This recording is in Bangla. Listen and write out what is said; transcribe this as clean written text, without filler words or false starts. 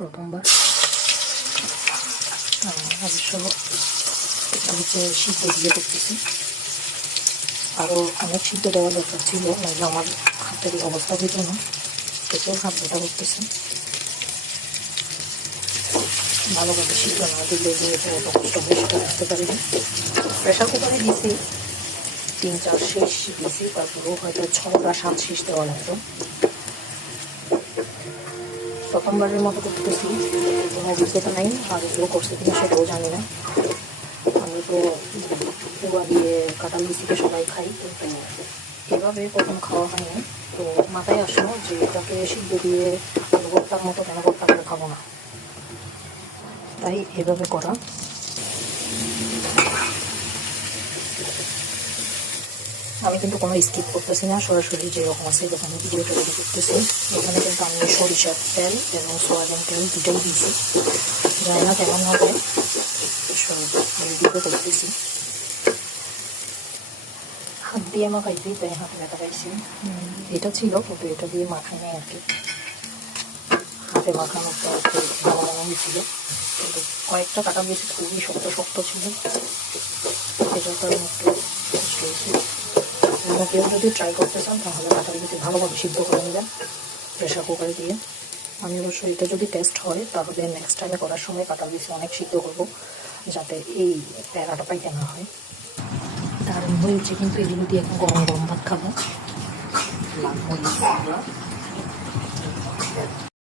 প্রথমবার। অবশ্য এটা হচ্ছে সিদ্ধ দিয়ে করতেছি, আরও অনেক সিদ্ধ দেওয়া দরকার ছিল, নইলে আমার হাতের অবস্থা হইত না। প্রচুর হাত ব্যথা করতেছে। ভালোভাবে সিদ্ধ না দিলে যে এটা এত কষ্ট হবে সেটা বুঝতে পারিনি। প্রেশার কুকারে দিয়েছি 3-4 শীষ দিয়েছি, তারপরেও হয়তো 6 বা 7 শীষ দেওয়া লাগতো। প্রথমবারের মতো করতেছি, কোনো অভিজ্ঞতা নাই, আর এগুলো করছে কিনা সেটাও জানি না। আমি তো পুয়া দিয়ে কাঁঠাল বিচিকে সবাই খাই, কিন্তু এভাবে প্রথম খাওয়া হয়নি। তো মাথায় আসলো যে এটাকে সিদ্ধ দিয়ে আলু ভর্তার মতো কেন ভর্তা করে খাবো না, তাই এভাবে করা। আমি কিন্তু কোনো স্কিপ করতেছি না, সরাসরি যেরকম আছে এরকম ভিডিওটা রেডি করতেছি। এখানে কিন্তু আমি সরিষার তেল এবং সয়াবিন তেল দুটাই দিয়েছি, জানি না কেমন হবে, সব রেডিও করতেছি। হাত দিয়ে মাখাইছি, তাই হাতে ব্যথা পাইছি। এটা ছিল কিন্তু এটা দিয়ে মাখাই নাই আর কি, হাতে মাখানোর পর একটু ভালো মনে হয়েছিল, কিন্তু কয়েকটা কাটা বেশি খুবই শক্ত শক্ত ছিল, এটার কারণে একটু কষ্ট হয়েছে। আপনারা কেউ যদি ট্রাই করতে চান তাহলে কাঁঠাল বিচি ভালোভাবে সিদ্ধ করে নেবেন প্রেশার কুকারে দিয়ে। আমি অবশ্য এটা যদি টেস্ট হয় তাহলে নেক্সট টাইমে করার সময় কাঁঠাল বিচি অনেক সিদ্ধ করবো, যাতে এই প্যারাটা পাইতে না হয়। দারুণ হয়েছে, কিন্তু এগুলো দিয়ে এখন গরম গরম ভাত খাবো।